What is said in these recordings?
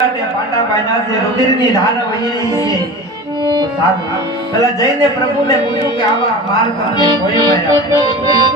પાટાભાઈ ના છે રુધિરની ધાર વહી રહી છે સારું પેલા જઈને પ્રભુને પૂછ્યું કે આવા માર્ગ અને કોઈ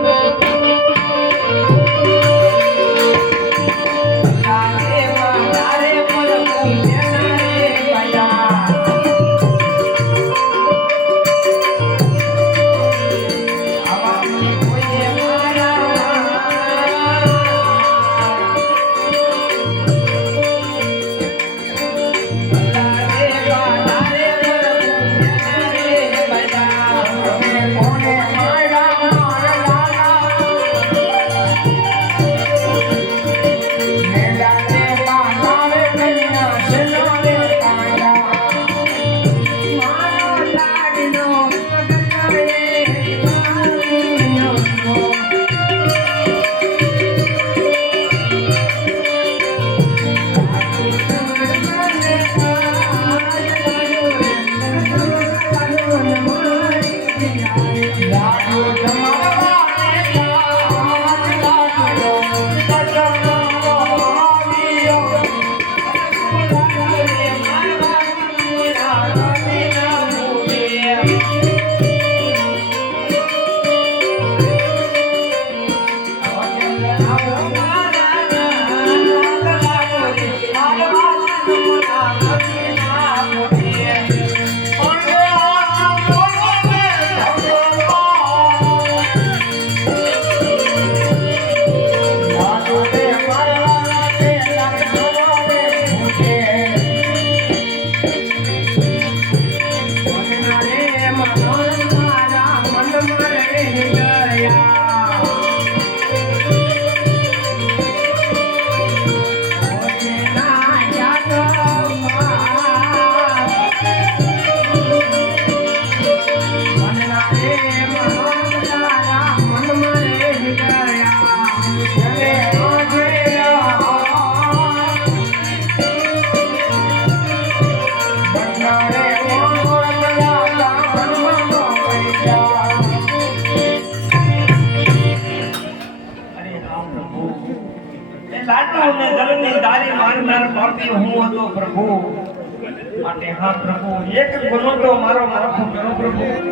પ્રભુ માટે હા પ્રભુ એક ગુનો તો મારો મારો કરો પ્રભુ।